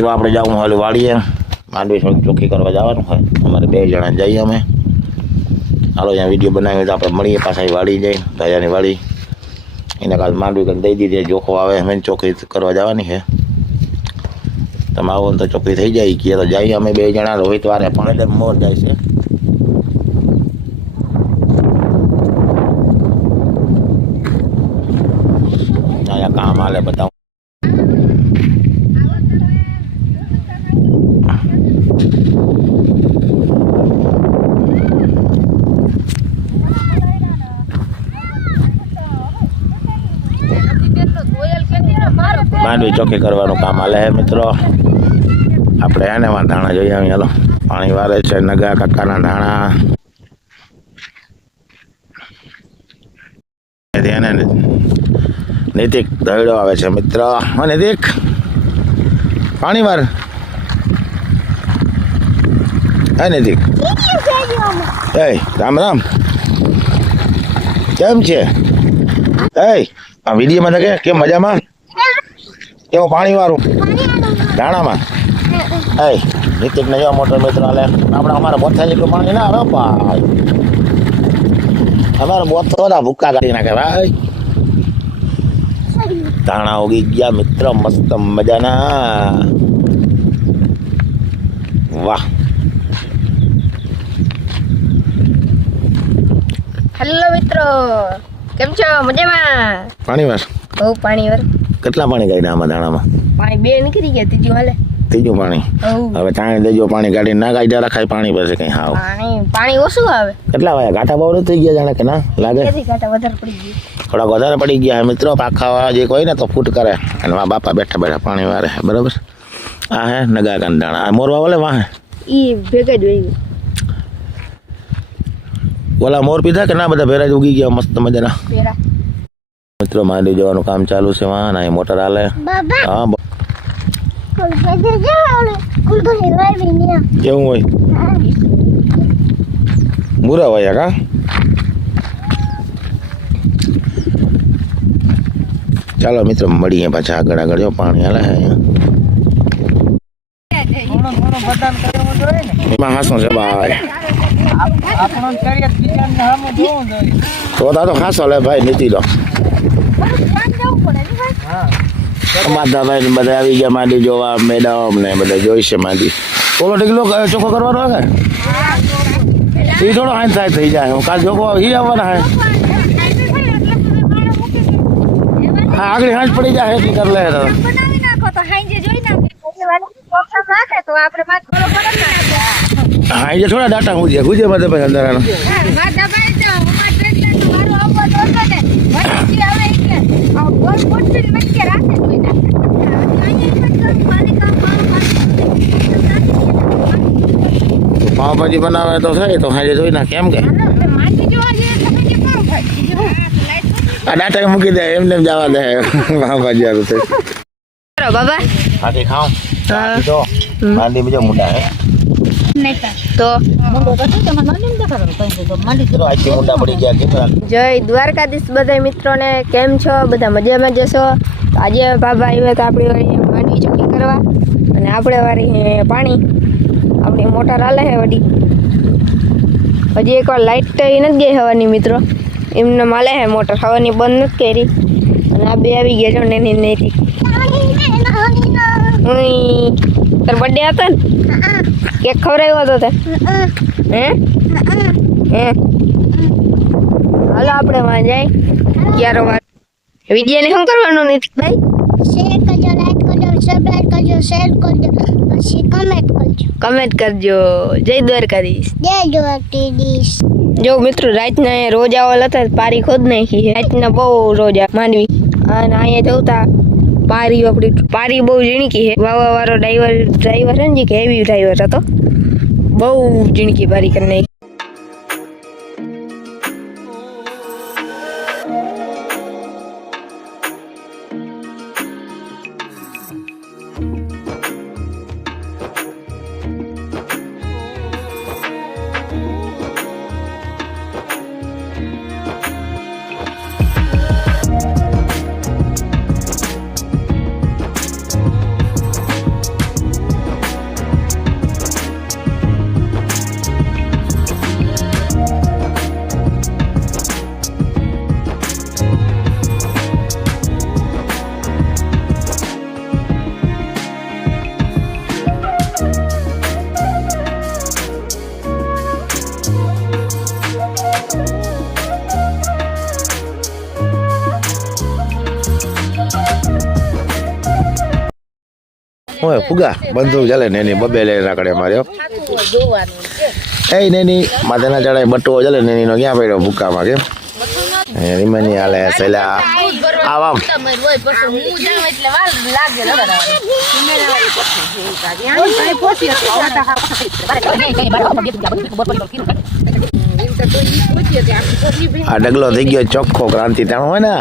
મિત્રો આપણે જવું હોય વાડીએ માંડવી થોડીક ચોખ્ખી કરવા જવાનું હોય અમારે 2 જણા જઈએ અમે હાલો અહીંયા વિડીયો બનાવીએ તો આપણે મળીએ પાછા વાડી જઈ ભાયાની વાડી એના કાલ માંડવી કરી દઈ દીધી જોખો આવે અમે ચોખ્ખી કરવા જવાની છે તમે આવો તો ચોખ્ખી થઈ જાય કે તો જઈએ અમે 2 જણા રોહિત વારે પણ એટલે મોર જાય છે અહીંયા કામ હાલે બધા માંડવી ચોખ્ખી કરવાનું કામ હાલે છે મિત્રો આપણે એને ધાણા જોઈએ આવી હાલો પાણી વારે છે નગા કાકાના ધાણા એને નીતિક દહીડો આવે છે મિત્ર નીતિક પાણી વાર હે નીતિક એ રામ રામ કેમ છે એ આ વિડીયોમાં તો કેમ મજામાં કેવું પાણી વાળું ધાણામાં એ નીતિક ને જો મોટર મિત્ર હાલે આપણે અમારા બોથા જેટલું પાણી ના આવે ભાઈ અમારા બોથો ના ભૂક્કા કાઢી નાખે ભાઈ ધાણા ઉગી ગયા મિત્ર મસ્ત મજાના વાહ હેલો મિત્રો કેમ છો મજામાં પાણી વાર બહુ પાણી વાર કેટલા પાણી કાઢ્યા આમાં ધાણામાં પાણી 2 નીકળી ગયા ત્રીજું હાલે ત્રીજું પાણી હવે ચાણી દેજો પાણી કાઢીને ના કાઢ્યા રખાય પાણી પછી કઈ હાવ પાણી ઓછું આવે કેટલા વાયા ઘાટા બહુ થઈ ગયા જાણે કે ના લાગે ઘાટા વધારે પડી ગયા થોડાક વધારે પડી ગયા મિત્રો પાખા જે કોઈ ને તો ફૂટ કરે અને વા બાપા બેઠા બેઠા પાણી વારે બરાબર આ હે નગા કંદાણા આ મોરવા ઓલે વાહે ઈ ભેગા જ હોય ઓલા મોર પીધા કે ના બધા ભેરા જ ઉગી ગયા મસ્ત મજાના ભેરા મિત્રો માંડી જવાનું કામ ચાલુ છે વાહ ના મોટર હાલે હા કેવું હોય મુરા હોય કા ચાલો મિત્રો મળીએ પાછા આગળ આગળ જો પાણી હાલે એમાં હાસો છે ભાઈ તો ખાસો લે ભાઈ નીતિ લો માધાભાઈ ને બધા આવી ગયા માંડી જોવા મેડમ ને બધા જોઈશે માંડી ઓલો ઢીકલો ચોખ્ખો કરવાનો હે એ થોડો હાથ થાય થઈ જાય હું કાલ જોખો ઈ આવવાના હે હા આગળ હાથ પડી જાય એટલી કર લે હા એ થોડા ડાટા હું ગુજે બધે પછી અંધારાનો પાવભાજી બનાવે તો થાય તો હાજે જોઈ નાખે એમ કે આ ડાટા મૂકી દે એમને જવા દે પાવભાજી આવું થઈ બાબા હાથી ખાઉં તો માંડી બીજો મુંડા હે તો જય દ્વારકાધીશ બધા મિત્રોને કેમ છો બધા મજામાં જશો આજે બાબા આવ્યા તો આપણી વાળી માંડવી ચોખ્ખી કરવા અને આપણે વાળી પાણી આપણી મોટર હાલે છે વડી હજી એકવાર લાઇટ તો નથી ગઈ હવાની મિત્રો એમને માલે છે મોટર હવાની બંધ નથી કરી અને આ બે આવી ગયા છો ને નહીં તાર બર્થડે હતો ને કેક ખવડાવ્યો હતો તે હે હાલો આપણે વાં જાય 11 વાર વિડીયોને શું કરવાનું નીતિકભાઈ શેર કરજો લાઈક કરજો સબસ્ક્રાઇબ કરજો શેર કરજો પછી કમેન્ટ કરજો જય દ્વારકાધીશ જો મિત્રો રાતના અહીંયા રોજ આવેલા હતા પારી ખોદ નાખી છે રાતના બહુ રોજ માંડવી અને અહીંયા જવતા પારી આપણી પારી બહુ ઝીણકી છે વાવા વાળો ડ્રાઈવર છે ને કે હેવી ડ્રાઈવર હતો બહુ ઝીણકી પારી કરી નાખી હોય ફુગા બંધુ ચાલે ને એની બબે લઈને રાખડે માર્યો એ નેની માથે ના ચડાય બટુઓ ચાલે નેની નો ક્યાં પડ્યો ભૂકામાં કેમ રીમાની હાલે સેલા આવ આમ આ ડગલો થઈ ગયો ચોખ્ખો ક્રાંતિ ટાણો હોય ને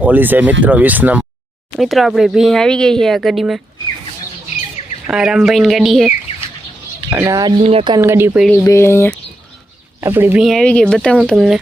ઓલી છે મિત્રો 20 નંબર મિત્રો આપણે ભી આવી ગઈ છે આ ગાડીમાં આ રામભાઈની ગાડી છે અને આદમી કાકાની ગાડી પડી બે અહીંયા આપણી ભી આવી ગઈ બતાવું તમને